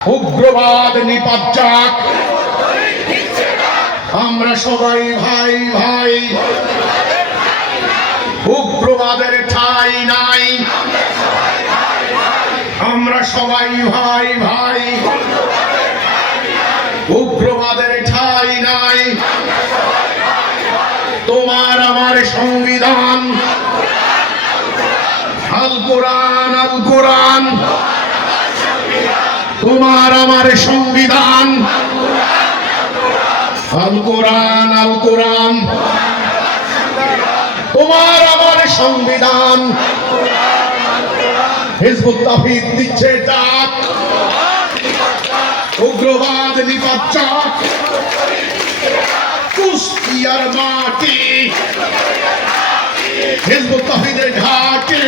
উগ্রবাদ নিপাত যাক, আমরা সবাই ভাই ভাই, উগ্রবাদের ঠাঁই নাই, আমরা সবাই ভাই ভাই, উগ্রবাদের ঠাঁই নাই। তোমার আমার সংবিধান, আল কোরআন আল কোরআন, তোমার আমার সংবিধান, আল কোরআন আল কোরআন, তোমার আমার সংবিধান। হিজবুত তাওহীদ দিচ্ছে ডাক, উগ্রবাদ নিপাত যাক, কুষ্টিয়ার মাটি হিজবুত তাওহীদের ঘাটে।